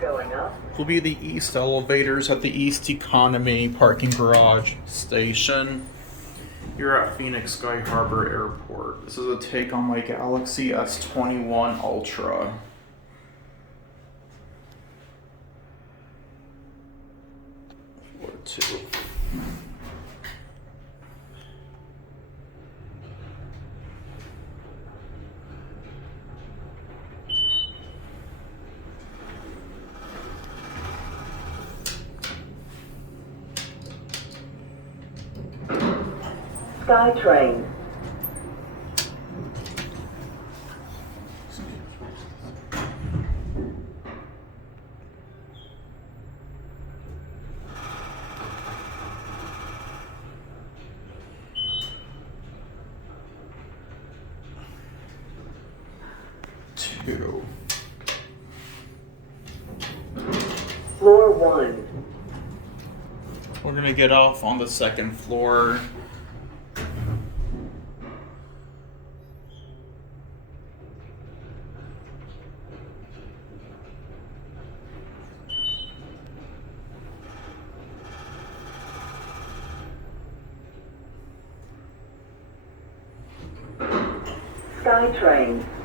Going up. Will be the east elevators at the East Economy Parking Garage Station. You're at Phoenix Sky Harbor Airport. This is a take on my Galaxy S21 Ultra. Floor 2. SkyTrain. Two. Floor 1. We're gonna get off on the second floor. SkyTrain.